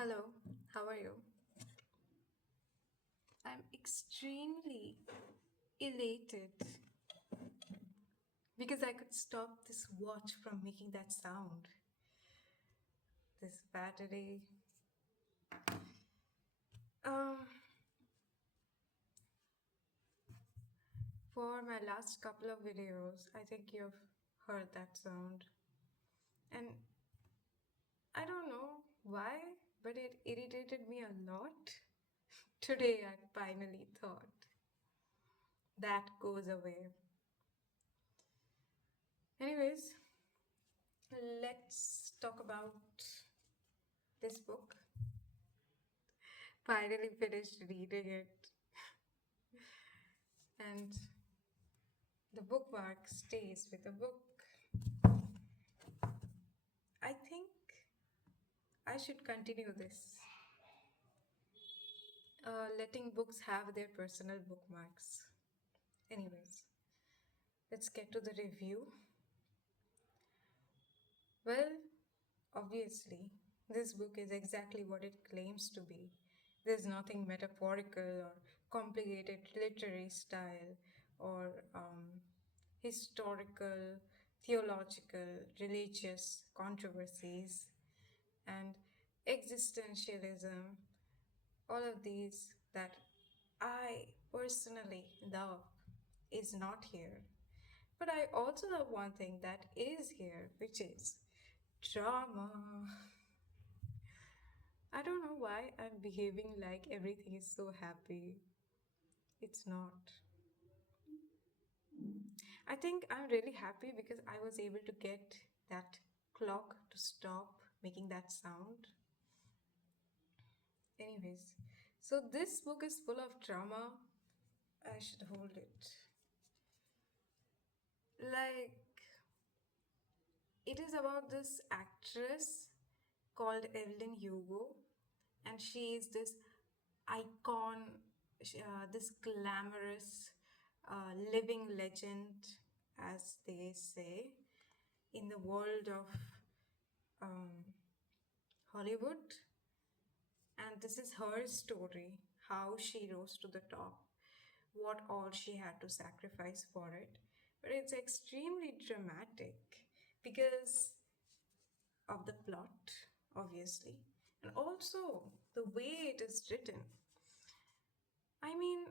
Hello, how are you? I'm extremely elated because I could stop this watch from making that sound. This battery. Um, for my last couple of videos, I think you've heard that sound. And I don't know why, but it irritated me a lot. Today, I finally thought that goes away. Anyways, let's talk about this book. Finally finished reading it, and the bookmark stays with the book. I think I should continue this, letting books have their personal bookmarks. Anyways, let's get to the review. Well, obviously, this book is exactly what it claims to be. There's nothing metaphorical or complicated literary style or historical, theological, religious controversies and existentialism, all of these that I personally love is not here. But I also love one thing that is here, which is drama. I don't know why I'm behaving like everything is so happy. It's not. I think I'm really happy because I was able to get that clock to stop making that sound. Anyways, so this book is full of drama. I should hold it. Like, it is about this actress called Evelyn Hugo, and she is this icon, this glamorous living legend, as they say, in the world of um, Hollywood. And this is her story, how she rose to the top, what all she had to sacrifice for it. But it's extremely dramatic because of the plot, obviously, and also the way it is written. I mean,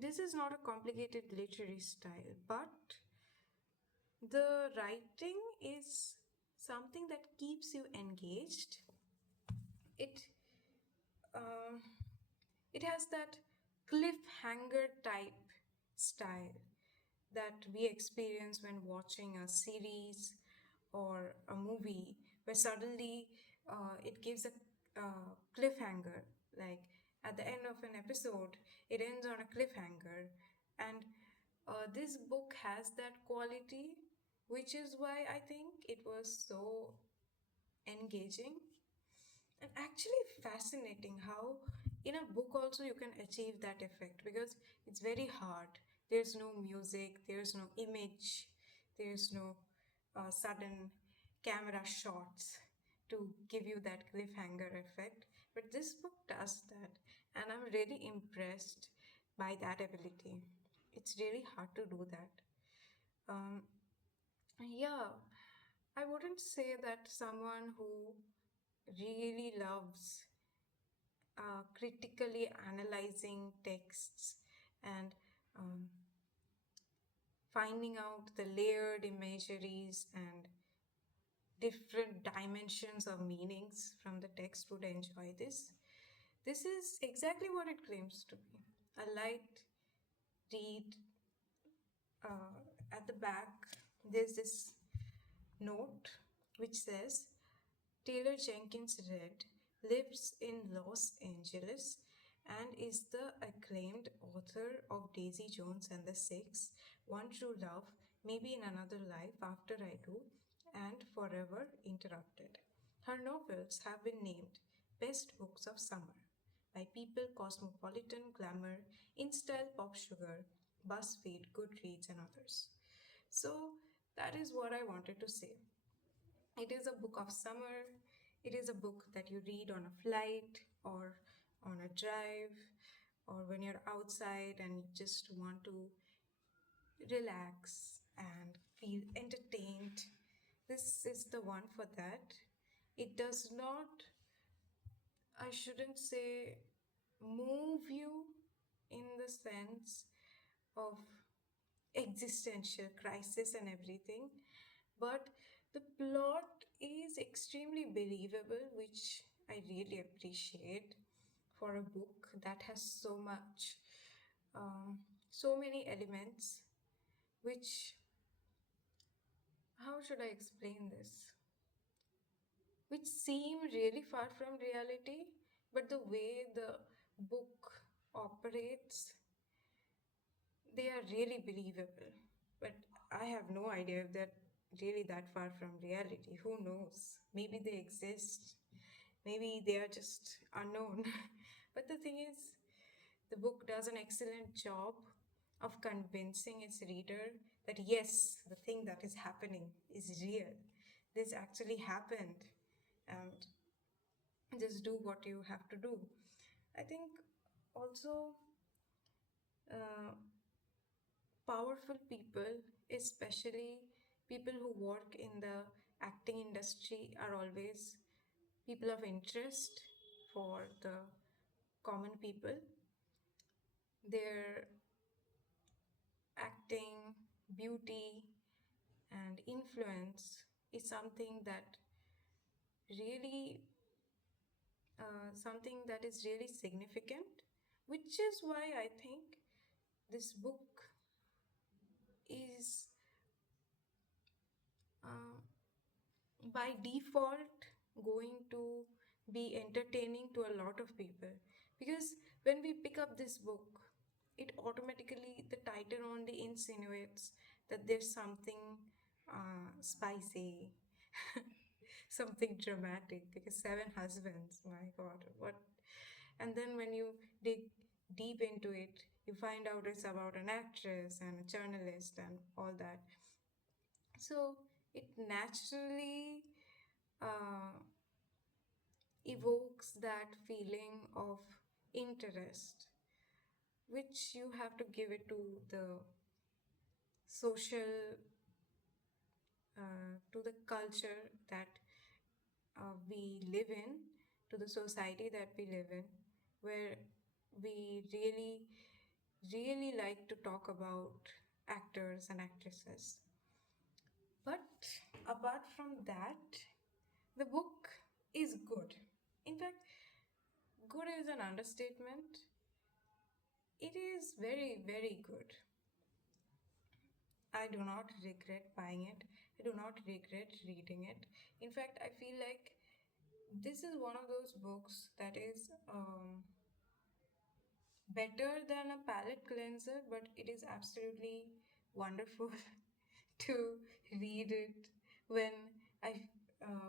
this is not a complicated literary style, but the writing is something that keeps you engaged. It um, it has that cliffhanger type style that we experience when watching a series or a movie where suddenly it gives a cliffhanger, like at the end of an episode it ends on a cliffhanger. And this book has that quality, which is why I think it was so engaging and actually fascinating how in a book also you can achieve that effect, because it's very hard. There's no music, there's no image, there's no sudden camera shots to give you that cliffhanger effect, but this book does that, and I'm really impressed by that ability. It's really hard to do that. um, yeah, I wouldn't say that someone who really loves critically analyzing texts and um, finding out the layered imageries and different dimensions of meanings from the text would enjoy this. This is exactly what it claims to be. A light read. At the back, there's this note which says Taylor Jenkins Reid lives in Los Angeles and is the acclaimed author of Daisy Jones and the Six, One True Love, Maybe in Another Life, After I Do, and Forever Interrupted. Her novels have been named Best Books of Summer by People, Cosmopolitan, Glamour, InStyle, Pop Sugar, BuzzFeed, Goodreads, and others. So that is what I wanted to say. It is a book of summer. It is a book that you read on a flight or on a drive or when you're outside and you just want to relax and feel entertained. This is the one for that. It does not, I shouldn't say, move you in the sense of existential crisis and everything, but the plot is extremely believable, which I really appreciate for a book that has so much, um, so many elements, which, how should I explain this? Which seem really far from reality, but the way the book operates, they are really believable. But I have no idea if they're really that far from reality. Who knows? Maybe they exist. Maybe they are just unknown. But the thing is, the book does an excellent job of convincing its reader that yes, the thing that is happening is real. This actually happened. And just do what you have to do. I think also uh, powerful people, especially people who work in the acting industry, are always people of interest for the common people. Their acting, beauty, and influence is something that really something that is really significant, which is why I think this book is uh, by default going to be entertaining to a lot of people, because when we pick up this book, it automatically, the title only insinuates that there's something spicy, something dramatic, because seven husbands, my god, what. And then when you dig deep into it, you find out it's about an actress and a journalist and all that. So it naturally uh, evokes that feeling of interest, which you have to give it to the social, to the culture that we live in, to the society that we live in, where we really, really like to talk about actors and actresses. But apart from that, the book is good. In fact, good is an understatement. It is very, very good. I do not regret buying it. I do not regret reading it. In fact, I feel like this is one of those books that is better than a palette cleanser, but it is absolutely wonderful to read it when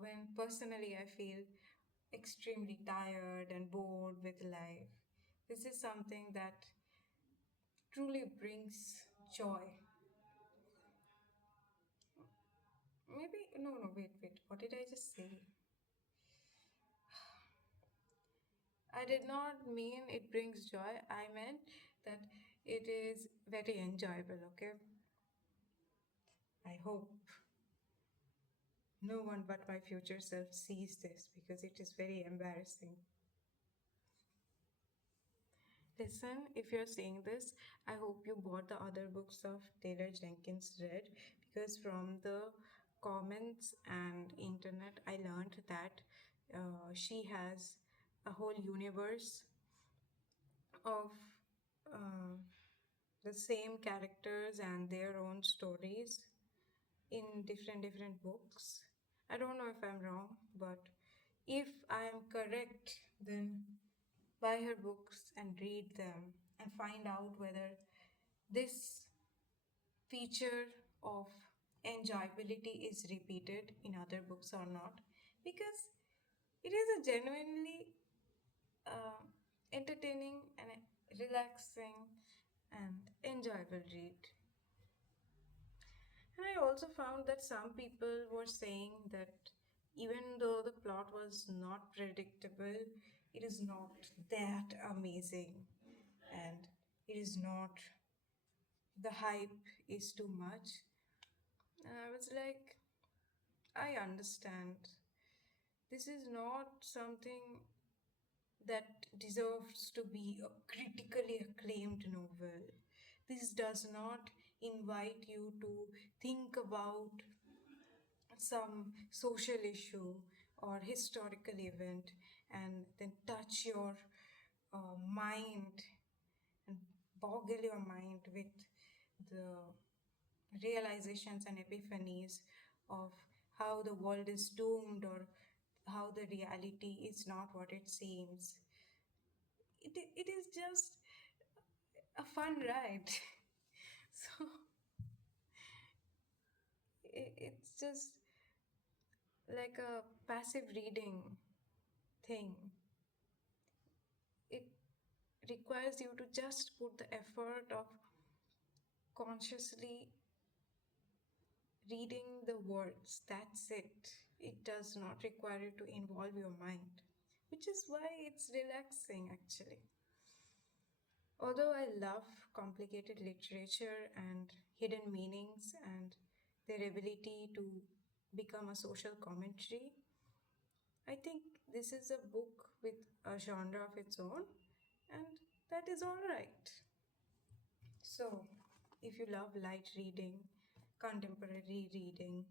when personally I feel extremely tired and bored with life. This is something that truly brings joy. Maybe, no, no, wait. What did I just say? I did not mean it brings joy. I meant that it is very enjoyable, okay? I hope no one but my future self sees this because it is very embarrassing. Listen, if you're seeing this, I hope you bought the other books of Taylor Jenkins read, because from the comments and internet, I learned that she has a whole universe of uh, the same characters and their own stories in different books. I don't know if I'm wrong, but if I am correct, then buy her books and read them and find out whether this feature of enjoyability is repeated in other books or not, because it is a genuinely uh, entertaining and relaxing and enjoyable read. And I also found that some people were saying that Even though the plot was not predictable, it is not that amazing, and it is not, the hype is too much. And I was like, I understand. This is not something that deserves to be a critically acclaimed novel. This does not invite you to think about some social issue or historical event and then touch your mind and boggle your mind with the realizations and epiphanies of how the world is doomed or how the reality is not what it seems. It is just a fun ride. So it's just like a passive reading thing. It requires you to just put the effort of consciously reading the words. That's it. It does not require you to involve your mind, which is why it's relaxing actually. Although I love complicated literature and hidden meanings and their ability to become a social commentary, I think this is a book with a genre of its own, and that is alright. So, if you love light reading, contemporary reading,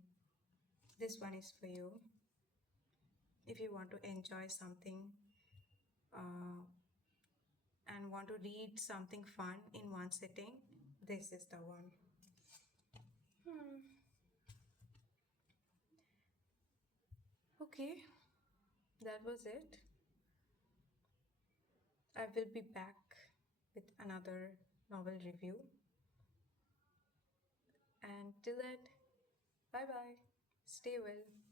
this one is for you. If you want to enjoy something uh, and want to read something fun in one sitting, this is the one. Hmm. Okay, that was it. I will be back with another novel review. And till that, bye bye. Stay well.